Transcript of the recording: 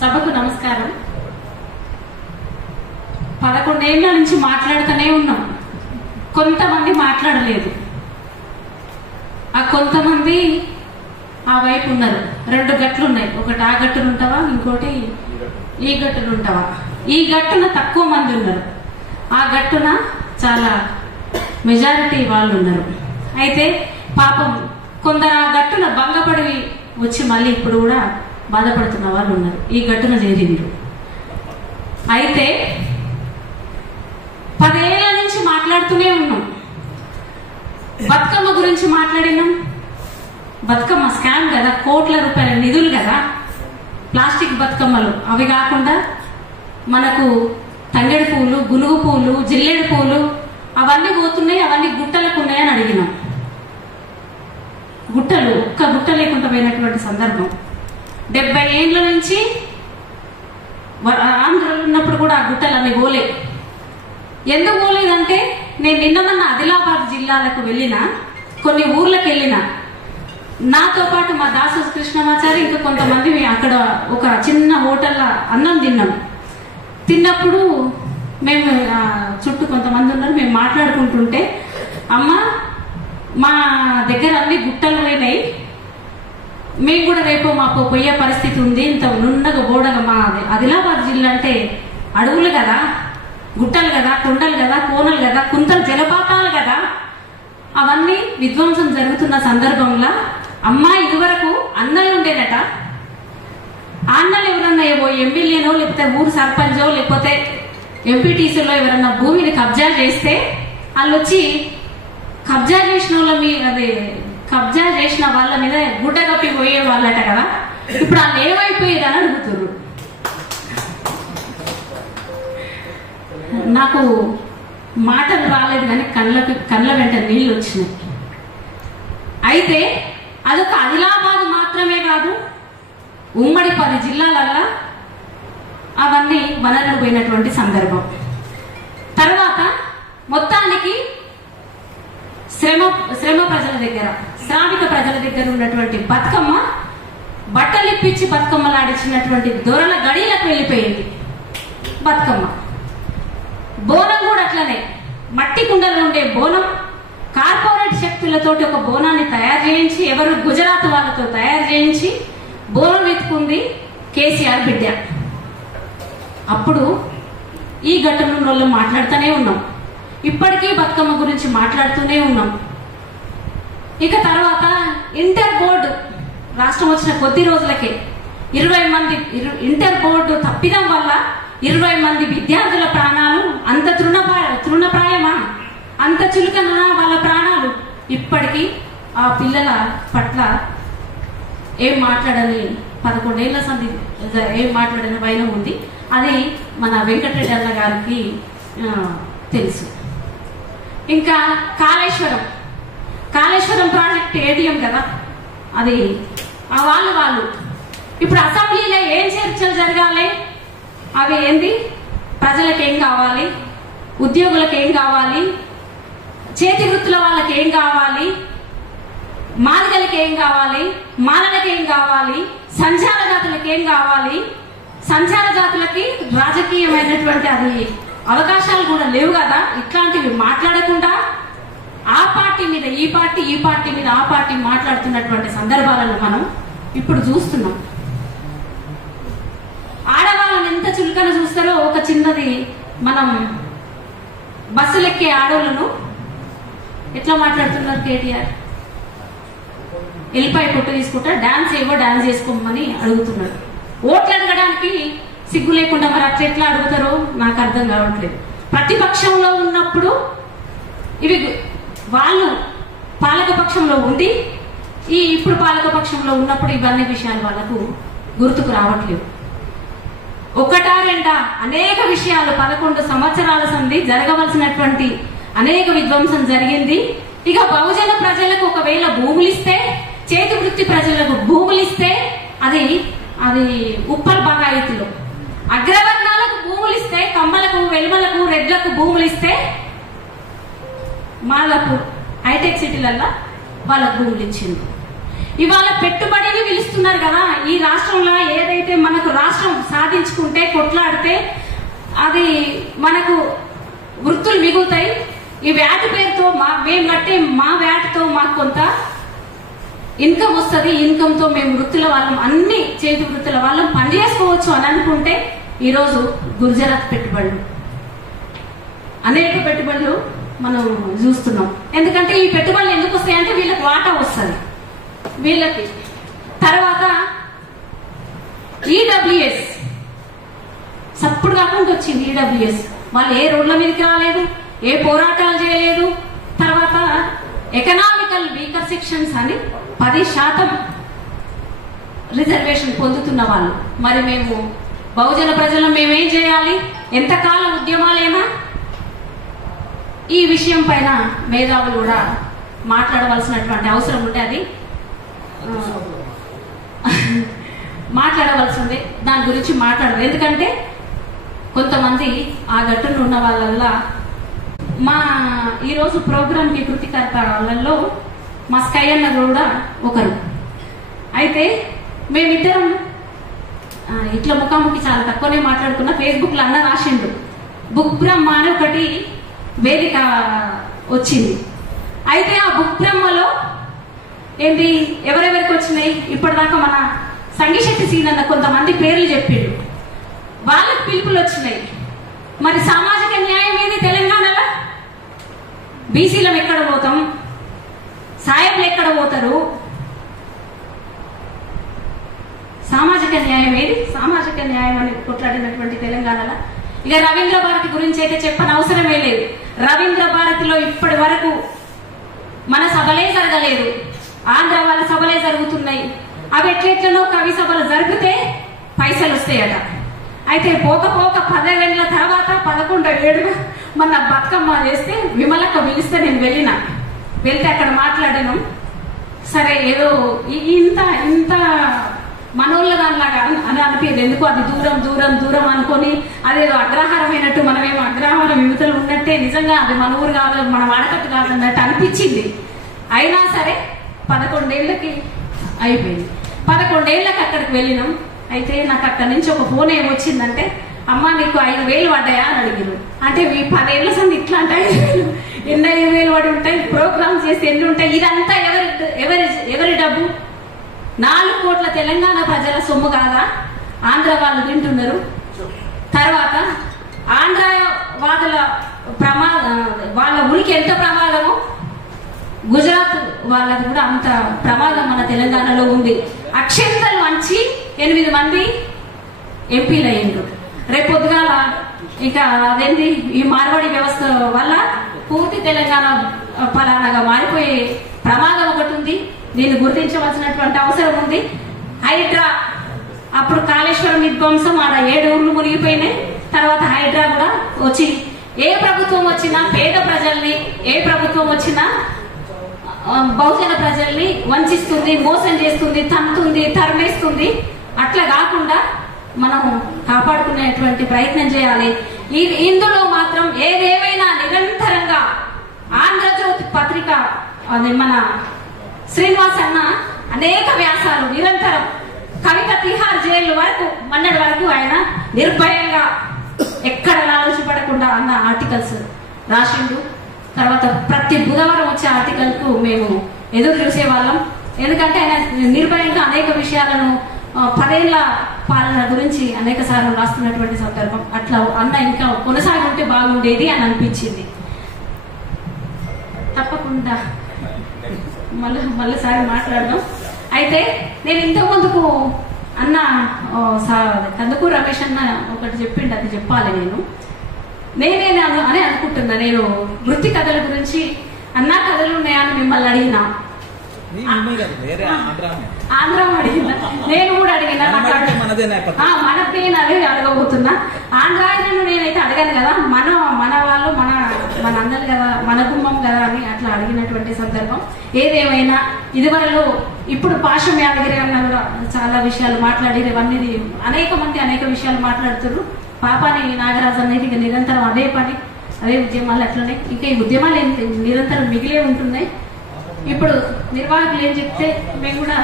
సభకు నమస్కారం. 11 ఏళ్ల నుంచి మాట్లాడుతూనే ఉన్నాం. కొంతమంది మాట్లాడలేదు. ఆ కొంతమంది ఆ వైపు ఉన్నారు. 2 గట్లు ఉన్నాయి. ఒకటి ఆ గట్టును ఉంటావా, ఇంకోటి ఈ గట్టును ఉంటావా. ఈ గట్టున తక్కువ మంది ఉన్నారు, ఆ గట్టున చాలా మెజారిటీ వాళ్ళు ఉన్నారు. అయితే పాపం కొందరు ఆ గట్టున భంగపడి వచ్చి మళ్ళీ ఇప్పుడు కూడా బాధపడుతున్న వాళ్ళు ఉన్నారు. ఈ గట్టున చేరిండ్రు. అయితే 10 ఏళ్ల నుంచి మాట్లాడుతూనే ఉన్నాం. బతుకమ్మ గురించి మాట్లాడినాం. బతుకమ్మ స్కామ్ కదా, కోట్ల రూపాయల నిధులు కదా, ప్లాస్టిక్ బతుకమ్మలు. అవి కాకుండా మనకు తంగేడు పూలు, గునుగు పూలు, జిల్లేడు పూలు అవన్నీ పోతున్నాయి. అవన్నీ గుట్టలకు ఉన్నాయని అడిగినాం. గుట్టలు ఒక్క గుట్ట లేకుండా పోయినటువంటి సందర్భం. 70 ఏళ్ల నుంచి ఆంధ్రలో ఉన్నప్పుడు కూడా ఆ గుట్టలన్నీ పోలే. ఎందుకు పోలేదంటే, నేను నిన్న ఆదిలాబాద్ జిల్లాలకు వెళ్ళినా, కొన్ని ఊర్లకు వెళ్ళినా, నాతో పాటు మా దాసు కృష్ణమాచారి ఇంకా కొంతమంది అక్కడ ఒక చిన్న హోటల్లో అన్నం తిన్నప్పుడు మేము చుట్టూ కొంతమంది ఉన్నారు. మేము మాట్లాడుకుంటుంటే, అమ్మ మా దగ్గర అన్ని గుట్టలు పోయినాయి, మేము కూడా రేపు మాకు పోయే పరిస్థితి ఉంది. ఇంత నుండగా బోడగా మా ఆదిలాబాద్ జిల్లా అంటే అడవులు కదా, గుట్టలు కదా, కొండలు కదా, కోనలు కదా, కుంతలు జలపాతాలు కదా, అవన్నీ విధ్వంసం జరుగుతున్న సందర్భంలో అమ్మా ఇదివరకు అన్నలు ఉండేదట. ఆ అన్నలు ఎవరన్నా ఎమ్మెల్యేనో లేకపోతే ఊరు సర్పంచో లేకపోతే ఎంపీటీసీలో ఎవరన్నా భూమిని కబ్జా చేస్తే వాళ్ళు వచ్చి కబ్జా చేసిన కబ్జా చేసిన వాళ్ళ మీద గుడ్డ కప్పి పోయే వాళ్ళట కదా. ఇప్పుడు వాళ్ళు ఏమైపోయేదని అడుగుతున్నారు. నాకు మాటలు రాలేదు కానీ కళ్ళ వెంట నీళ్ళు వచ్చినాయి. అయితే అదొక ఆదిలాబాద్ మాత్రమే కాదు, ఉమ్మడి 10 జిల్లాలల్లో అవన్నీ వనరులు పోయినటువంటి సందర్భం. తర్వాత మొత్తానికి శ్రమ ప్రజల దగ్గర, శ్రామిక ప్రజల దగ్గర ఉన్నటువంటి బతుకమ్మ బట్టలిప్పించి బతుకమ్మలాడించినటువంటి దొరల గడిలకు వెళ్ళిపోయింది బతుకమ్మ. బోనం కూడా అట్లనే, మట్టి కుండలో ఉండే బోనం కార్పొరేట్ శక్తులతోటి ఒక బోనాన్ని తయారు చేయించి, ఎవరు గుజరాత్ వాళ్ళతో తయారు చేయించి బోనం ఎత్తుకుంది కేసీఆర్ బిడ్డ. అప్పుడు ఈ ఘటనలో మాట్లాడుతూనే ఉన్నాం. ఇప్పటికీ బతుకమ్మ గురించి మాట్లాడుతూనే ఉన్నాం. ఇక తర్వాత ఇంటర్ బోర్డు రాష్ట్రం వచ్చిన కొద్ది రోజులకే 20 మంది ఇంటర్ బోర్డు తప్పిదం వల్ల 20 మంది విద్యార్థుల ప్రాణాలు. అంత తృణప్రాయమా, అంత చులకన వాళ్ళ ప్రాణాలు. ఇప్పటికీ ఆ పిల్లల పట్ల ఏం మాట్లాడని 11 ఏళ్ల సంధి ఏం మాట్లాడిన వైనం ఉంది. అది మన వెంకటరెడ్డి అన్న గారికి తెలుసు. ఇంకా కాళేశ్వరం ప్రాజెక్ట్ ఏటీఎం కదా, అది వాళ్ళు ఇప్పుడు అసెంబ్లీలో ఏం చర్చలు జరగాలి, అవి ఏంది, ప్రజలకు ఏం కావాలి, ఉద్యోగులకు ఏం కావాలి, చేతి వృత్తుల వాళ్ళకి ఏం కావాలి, మాదిగలకి ఏం కావాలి, మాలలకి ఏం కావాలి, సంచార జాతులకి ఏం కావాలి, సంచార జాతులకి రాజకీయమైనటువంటి అది అవకాశాలు కూడా లేవు కదా. ఇట్లాంటివి మాట్లాడకుండా ఆ పార్టీ మీద ఈ పార్టీ, ఈ పార్టీ మీద ఆ పార్టీ మాట్లాడుతున్నటువంటి సందర్భాలను మనం ఇప్పుడు చూస్తున్నాం. ఆడవాళ్ళని ఎంత చులకన చూస్తారో, ఒక చిన్నది మనం బస్సులెక్కే ఆడోళ్ళను ఎట్లా మాట్లాడుతున్నారు కేటీఆర్. ఎల్లిపాయ పొట్టు తీసుకుంటా డాన్స్ చేసుకోమని అడుగుతున్నారు. ఓట్లు అడగడానికి సిగ్గు లేకుండా మరి అట్లా ఎట్లా అడుగుతారో నాకు అర్థం కావట్లేదు. ప్రతిపక్షంలో ఉన్నప్పుడు ఇవి వాళ్ళు పాలకపక్షంలో ఉండి, ఇప్పుడు పాలకపక్షంలో ఉన్నప్పుడు ఇవన్నీ విషయాలు వాళ్ళకు గుర్తుకు రావట్లేదు. ఒకటా రెండా అనేక విషయాలు, 11 సంవత్సరాల సంధి జరగవలసినటువంటి అనేక విధ్వంసం జరిగింది. ఇక బహుజన ప్రజలకు ఒకవేళ భూములిస్తే, చేతి వృత్తి ప్రజలకు భూములిస్తే, అది ఉప్పల్ బగాయితీలో అగ్రవర్ణాలకు భూములిస్తే, కమ్మలకు, వెలుమలకు, రెడ్లకు భూములిస్తే, మాలకు హైటెక్ సిటీలల్లో వాళ్ళకు భూములు ఇచ్చింది. ఇవాళ పెట్టుబడిని పిలుస్తున్నారు కదా. ఈ రాష్ట్రంలో ఏదైతే మనకు రాష్ట్రం సాధించుకుంటే కొట్లాడితే అది మనకు వృత్తులు మిగులుతాయి. ఈ వ్యాట్ పేరుతో మేము కట్టే మా వ్యాట్తో మాకు కొంత ఇన్కమ్ వస్తుంది. ఇన్కమ్ తో మేము వృత్తుల వాళ్ళం, అన్ని చేతి వృత్తుల వాళ్ళం పనిచేసుకోవచ్చు అని అనుకుంటే ఈరోజు గుజరాత్ పెట్టుబడులు, అనేక పెట్టుబడులు మనం చూస్తున్నాం. ఎందుకంటే ఈ పెట్టుబడులు ఎందుకు వస్తాయంటే వీళ్ళకి వాటా వస్తుంది. వీళ్ళకి తర్వాత ఈడబ్ల్యూఎస్ సప్పుడు కాకుండా వచ్చింది. ఈడబ్ల్యూఎస్ వాళ్ళు ఏ రోడ్ల మీదకి రాలేదు, ఏ పోరాటాలు చేయలేదు. తర్వాత ఎకనామికల్ వీకర్ సెక్షన్స్ అని 10% రిజర్వేషన్ పొందుతున్న వాళ్ళు. మరి మేము బహుజన ప్రజలు మేమేం చేయాలి? ఎంతకాలం ఉద్యమాలైనా ఈ విషయం పైన మేధావులు కూడా మాట్లాడవలసినటువంటి అవసరం ఉంటే అది మాట్లాడవలసి ఉంది. దాని గురించి మాట్లాడరు. ఎందుకంటే కొంతమంది ఆ ఘటన ఉన్న వాళ్ళ మా ఈరోజు ప్రోగ్రామ్ కి కృతికర్తలలో మా స్కై అన్న కూడా ఒకరు. అయితే మేమిద్దరం ఇట్లా ముఖాముఖి చాలా తక్కువనే మాట్లాడుకున్నా. ఫేస్బుక్ లో అన్న రాసిండు, బుక్ బ్రహ్మ అని ఒకటి వేదిక వచ్చింది. అయితే ఆ బుక్ బ్రహ్మలో ఏంటి ఎవరెవరికి వచ్చినాయి ఇప్పటిదాకా మన సంగీశెట్టి సీనన్న కొంతమంది పేర్లు చెప్పిండు, వాళ్ళకి పిలుపులు వచ్చినాయి. మరి సామాజిక న్యాయం ఏది తెలంగాణలో? బీసీలం ఎక్కడ పోతాం? సాయకులు ఎక్కడ పోతారు? సామాజిక న్యాయం ఏది? సామాజిక న్యాయం అని కొట్లాడినటువంటి తెలంగాణలో ఇక రవీంద్ర భారతి గురించి అయితే చెప్పని అవసరమే లేదు. రవీంద్ర భారతిలో ఇప్పటి వరకు మన సభలే జరగలేదు, ఆంధ్ర వాళ్ళ సభలే జరుగుతున్నాయి. అవి ఎట్లెట్లనో కవి సభలు జరిపితే పైసలు వస్తాయట. అయితే పోక 10 ఏళ్ల తర్వాత 11వ ఏడుగా మన బతుకమ్మ చేస్తే విమలక్క పిలిస్తే నేను వెళ్తే అక్కడ మాట్లాడాను. సరే ఏదో ఇంత మనోళ్ళ దానిలాగా అని అనిపించదు. ఎందుకు అది దూరం దూరం దూరం అనుకొని అదేదో అగ్రహారమైనట్టు, మనమేమో అగ్రహారం యువతలు ఉన్నట్టే నిజంగా అది మన ఊరు కాదు, మన వాడకట్టు కాదన్నట్టు అనిపించింది. అయినా సరే 11 ఏళ్ళకి అయిపోయింది. 11 ఏళ్ళకి అక్కడికి వెళ్ళినాం. అయితే నాకు అక్కడి నుంచి ఒక ఫోన్ ఏమొచ్చిందంటే, అమ్మ నీకు 5,000 పడ్డాయా అని అడిగిరు. అంటే ఈ 10 ఏళ్ల సంది ఇట్లా అంటే 5,000 ఎన్ని 5,000 పడి ఉంటాయి? ప్రోగ్రామ్స్ చేసి ఎన్ని ఉంటాయి? ఇదంతా ఎవరి డబ్బు? 4 కోట్ల తెలంగాణ ప్రజల సొమ్ము కాదా? ఆంధ్ర వాళ్ళు తింటున్నారు. తర్వాత ఆంధ్ర వాదుల వాళ్ళ ఉనికి ఎంత ప్రమాదమో గుజరాత్ వాళ్ళది కూడా అంత ప్రమాదం మన తెలంగాణలో ఉంది. అక్షంతలు వంచి 8 మంది ఎంపీలు అయ్యిండ్రు. రేపు పొద్దుగాల ఇక అదేంటి ఈ మార్వాడి వ్యవస్థ వల్ల పూర్తి తెలంగాణ ఫలానాగా మారిపోయే ప్రమాదం ఒకటి ఉంది. దీన్ని గుర్తించవలసినటువంటి అవసరం ఉంది. హైడ్రా అప్పుడు కాళేశ్వరం విధ్వంసం ఆడ 7 ఊర్లు మునిగిపోయినాయి. తర్వాత హైడ్రా కూడా వచ్చి ఏ ప్రభుత్వం వచ్చినా పేద ప్రజల్ని, ఏ ప్రభుత్వం వచ్చినా బహుజన ప్రజల్ని వంచిస్తుంది, మోసం చేస్తుంది, తంతుంది, తరిమేస్తుంది. అట్లా కాకుండా మనం కాపాడుకునేటువంటి ప్రయత్నం చేయాలి. ఇందులో మాత్రం ఏదేమైనా నిరంతరంగా ఆంధ్రజ్యోతి పత్రిక అది మన శ్రీనివాస్ అన్న అనేక వ్యాసాలు నిరంతరం కవిత తిహార్ జైలు వరకు మొన్నటి వరకు ఆయన నిర్భయంగా ఎక్కడ లాలచిపడకుండా అన్న ఆర్టికల్స్ రాసిండు. తర్వాత ప్రతి బుధవారం వచ్చే ఆర్టికల్ కు మేము ఎదురు చూసేవాళ్ళం. ఎందుకంటే ఆయన నిర్భయంగా అనేక విషయాలను 10 ఏళ్ల పాలన గురించి అనేక సార్లు రాస్తున్నటువంటి సందర్భం. అట్లా అన్న ఇంకా కొనసాగుంటే బాగుండేది అని అనిపించింది. తప్పకుండా మళ్ళీసారి మాట్లాడదాం. అయితే నేను ఇంతకు ముందుకు అన్న కందుకూరు రమేష్ అన్న ఒకటి చెప్పిండు, అది చెప్పాలి. నేనే అని అనుకుంటున్నా. నేను వృత్తి కథల గురించి అన్నా కథలు ఉన్నాయని మిమ్మల్ని అడిగినా, ఆంధ్ర అడిగినా, నేను కూడా అడిగినా. మనదే అడగబోతున్నా. ఆంధ్రాయనను నేనైతే అడగాను కదా, మన వాళ్ళు మన అందరు కదా, మన కుటుంబం కదా అని అట్లా అడిగినటువంటి సందర్భం. ఏదేమైనా ఇదివరలో ఇప్పుడు పాశం యాదగిరి అన్న కూడా చాలా విషయాలు మాట్లాడి ఇవన్నీ అనేక మంది అనేక విషయాలు మాట్లాడుతున్నారు. పాపాని నాగరాజు అనేది ఇక నిరంతరం అదే పని, అదే ఉద్యమాలు అట్లనే ఇంకా ఈ ఉద్యమాలు నిరంతరం మిగిలే ఉంటున్నాయి. ఇప్పుడు నిర్వాహకులు ఏం చెప్తే మేము కూడా